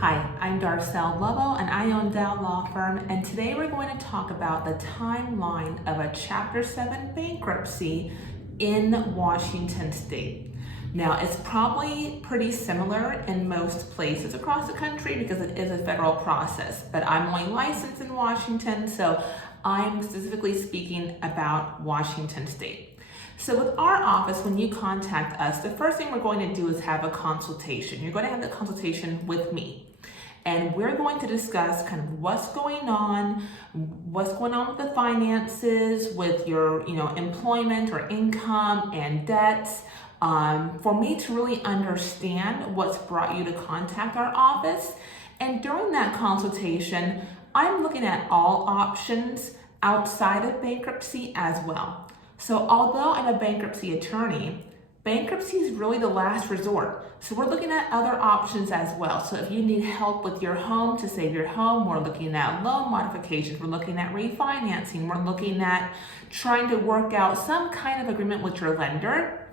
Hi, I'm Darcel Lovo and I own Dow Law Firm, and today we're going to talk about the timeline of a Chapter 7 bankruptcy in Washington State. Now, it's probably pretty similar in most places across the country because it is a federal process, but I'm only licensed in Washington, so I'm specifically speaking about Washington State. So with our office, when you contact us, the first thing we're going to do is have a consultation. You're going to have the consultation with me. And we're going to discuss kind of what's going on with the finances, with your employment or income and debts, for me to really understand what's brought you to contact our office. And during that consultation, I'm looking at all options outside of bankruptcy as well. So although I'm a bankruptcy attorney, bankruptcy is really the last resort. So we're looking at other options as well. So if you need help with your home to save your home, we're looking at loan modifications, we're looking at refinancing, we're looking at trying to work out some kind of agreement with your lender.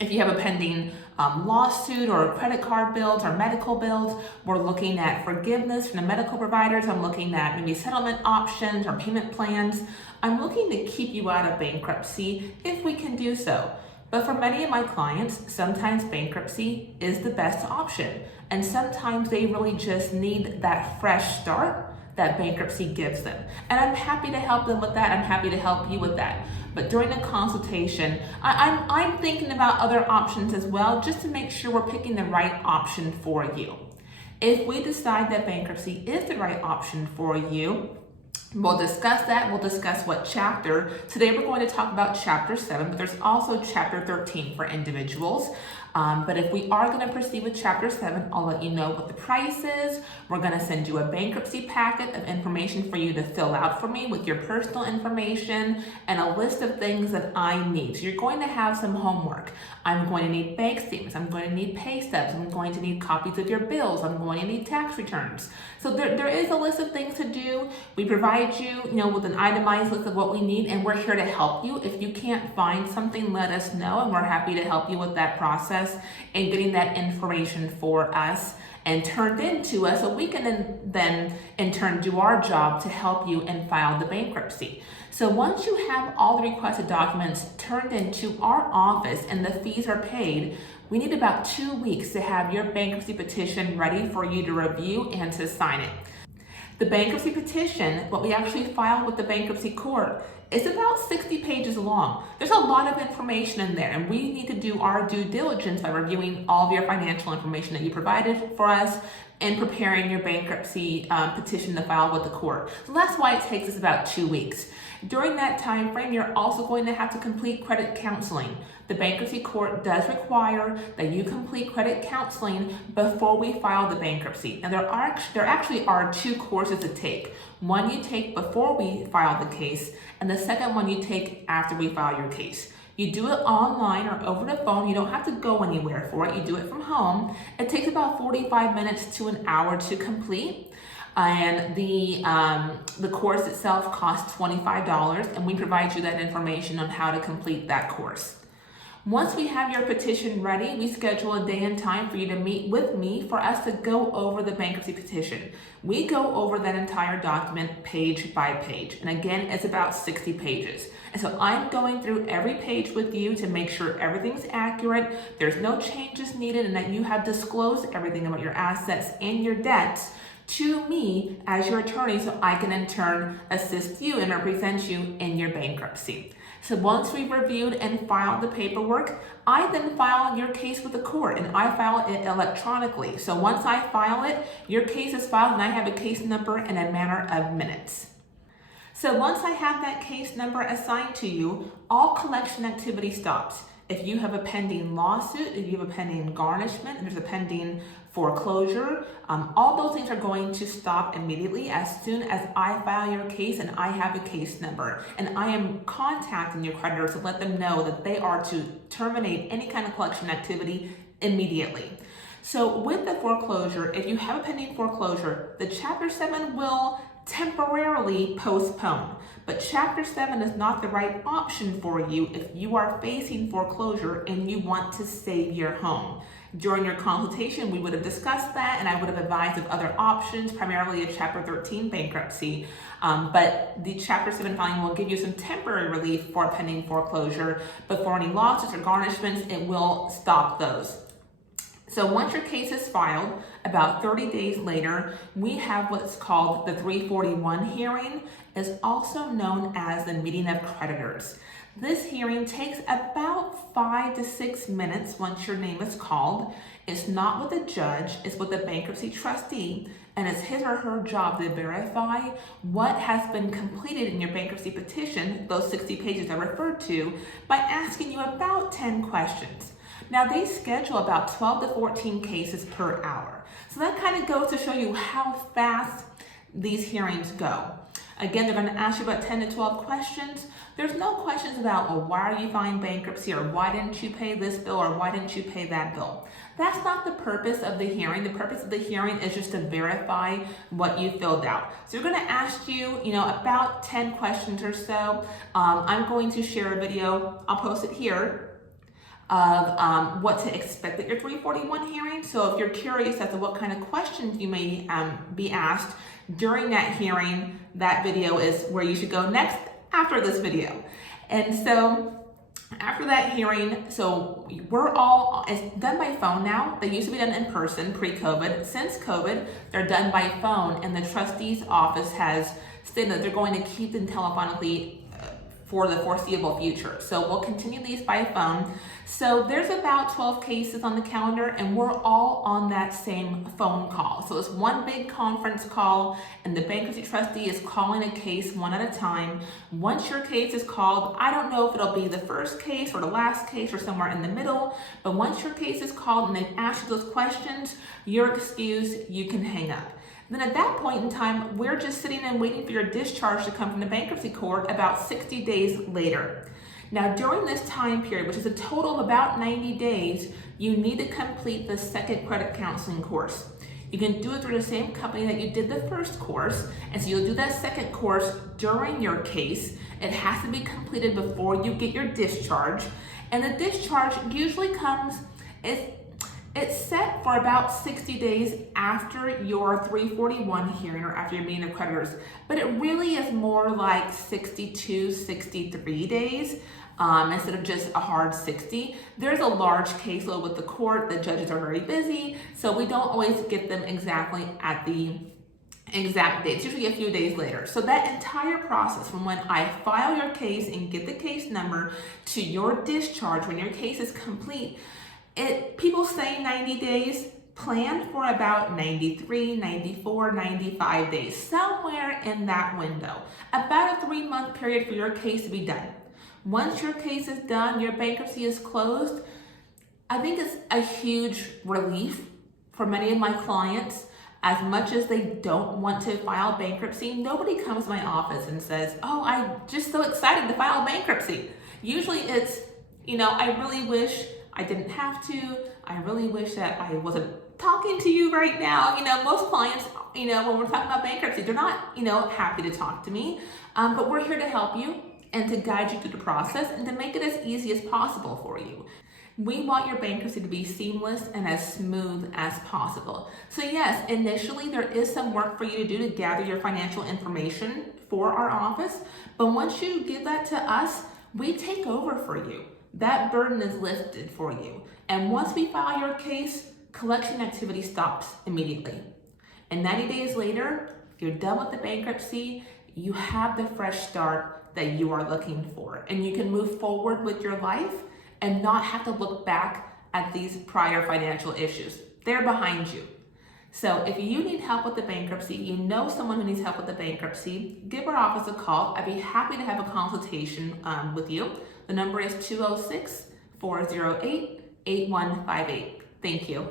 If you have a pending lawsuit or credit card bills or medical bills, we're looking at forgiveness from the medical providers. I'm looking at maybe settlement options or payment plans. I'm looking to keep you out of bankruptcy if we can do so. But for many of my clients, sometimes bankruptcy is the best option. And sometimes they really just need that fresh start that bankruptcy gives them. And I'm happy to help them with that. I'm happy to help you with that. But during the consultation, I'm thinking about other options as well, just to make sure we're picking the right option for you. If we decide that bankruptcy is the right option for you, we'll discuss that. We'll discuss what chapter. Today we're going to talk about Chapter 7, but there's also Chapter 13 for individuals. But if we are going to proceed with Chapter 7, I'll let you know what the price is. We're going to send you a bankruptcy packet of information for you to fill out for me with your personal information and a list of things that I need. So you're going to have some homework. I'm going to need bank statements. I'm going to need pay stubs. I'm going to need copies of your bills. I'm going to need tax returns. So there is a list of things to do. We provide you, with an itemized list of what we need, and we're here to help you. If you can't find something, let us know, and we're happy to help you with that process and getting that information for us and turned into us, so we can then in turn do our job to help you and file the bankruptcy. So once you have all the requested documents turned into our office and the fees are paid, we need about 2 weeks to have your bankruptcy petition ready for you to review and to sign it. The bankruptcy petition, what we actually file with the bankruptcy court, is about 60 pages long. There's a lot of information in there, and we need to do our due diligence by reviewing all of your financial information that you provided for us and preparing your bankruptcy petition to file with the court. So that's why it takes us about 2 weeks. During that time frame, you're also going to have to complete credit counseling. The bankruptcy court does require that you complete credit counseling before we file the bankruptcy. Now there actually are 2 courses to take. One you take before we file the case, and the second one you take after we file your case. You do it online or over the phone. You don't have to go anywhere for it. You do it from home. It takes about 45 minutes to an hour to complete. And the course itself costs $25, and we provide you that information on how to complete that course. Once we have your petition ready, we schedule a day and time for you to meet with me for us to go over the bankruptcy petition. We go over that entire document page by page. And again, it's about 60 pages. And so I'm going through every page with you to make sure everything's accurate, there's no changes needed, and that you have disclosed everything about your assets and your debts to me as your attorney, so I can in turn assist you and represent you in your bankruptcy. So once we've reviewed and filed the paperwork, I then file your case with the court, and I file it electronically. So once I file it, your case is filed and I have a case number in a matter of minutes. So once I have that case number assigned to you, all collection activity stops. If you have a pending lawsuit, if you have a pending garnishment, if there's a pending foreclosure, all those things are going to stop immediately as soon as I file your case and I have a case number. And I am contacting your creditors to let them know that they are to terminate any kind of collection activity immediately. So with the foreclosure, if you have a pending foreclosure, the Chapter 7 will temporarily postpone. But Chapter 7 is not the right option for you if you are facing foreclosure and you want to save your home. During your consultation, we would have discussed that, and I would have advised of other options, primarily a Chapter 13 bankruptcy. But the Chapter 7 filing will give you some temporary relief for pending foreclosure, but for any losses or garnishments, it will stop those. So once your case is filed, about 30 days later, we have what's called the 341 hearing, is also known as the meeting of creditors. This hearing takes about 5 to 6 minutes once your name is called. It's not with the judge, it's with the bankruptcy trustee, and it's his or her job to verify what has been completed in your bankruptcy petition, those 60 pages I referred to, by asking you about 10 questions. Now, they schedule about 12 to 14 cases per hour. So that kind of goes to show you how fast these hearings go. Again, they're going to ask you about 10 to 12 questions. There's no questions about, well, why are you filing bankruptcy, or why didn't you pay this bill, or why didn't you pay that bill? That's not the purpose of the hearing. The purpose of the hearing is just to verify what you filled out. So we're going to ask you, about 10 questions or so. I'm going to share a video, I'll post it here, of what to expect at your 341 hearing. So if you're curious as to what kind of questions you may be asked during that hearing, that video is where you should go next after this video. And so after that hearing, so it's done by phone now. They used to be done in person pre-COVID. Since COVID, they're done by phone, and the trustee's office has stated that they're going to keep them telephonically for the foreseeable future. So we'll continue these by phone. So there's about 12 cases on the calendar, and we're all on that same phone call. So it's one big conference call, and the bankruptcy trustee is calling a case one at a time. Once your case is called, I don't know if it'll be the first case or the last case or somewhere in the middle, but once your case is called and they've asked you those questions, you're excused, you can hang up. Then at that point in time, we're just sitting and waiting for your discharge to come from the bankruptcy court about 60 days later. Now, during this time period, which is a total of about 90 days, you need to complete the second credit counseling course. You can do it through the same company that you did the first course, and so you'll do that second course during your case. It has to be completed before you get your discharge, and the discharge usually comes, it's set for about 60 days after your 341 hearing or after your meeting of creditors, but it really is more like 62, 63 days instead of just a hard 60. There's a large caseload with the court. The judges are very busy, so we don't always get them exactly at the exact date. It's usually a few days later. So that entire process from when I file your case and get the case number to your discharge, when your case is complete, people say 90 days, plan for about 93, 94, 95 days, somewhere in that window. About a 3-month period for your case to be done. Once your case is done, your bankruptcy is closed, I think it's a huge relief for many of my clients. As much as they don't want to file bankruptcy, nobody comes to my office and says, oh, I'm just so excited to file bankruptcy. Usually it's, I really wish I didn't have to. I really wish that I wasn't talking to you right now. Most clients, when we're talking about bankruptcy, they're not, happy to talk to me. But we're here to help you and to guide you through the process and to make it as easy as possible for you. We want your bankruptcy to be seamless and as smooth as possible. So yes, initially there is some work for you to do to gather your financial information for our office. But once you give that to us, we take over for you. That burden is lifted for you. And once we file your case, collection activity stops immediately. And 90 days later, you're done with the bankruptcy, you have the fresh start that you are looking for. And you can move forward with your life and not have to look back at these prior financial issues. They're behind you. So if you need help with the bankruptcy, you know someone who needs help with the bankruptcy, give our office a call. I'd be happy to have a consultation with you. The number is 206-408-8158. Thank you.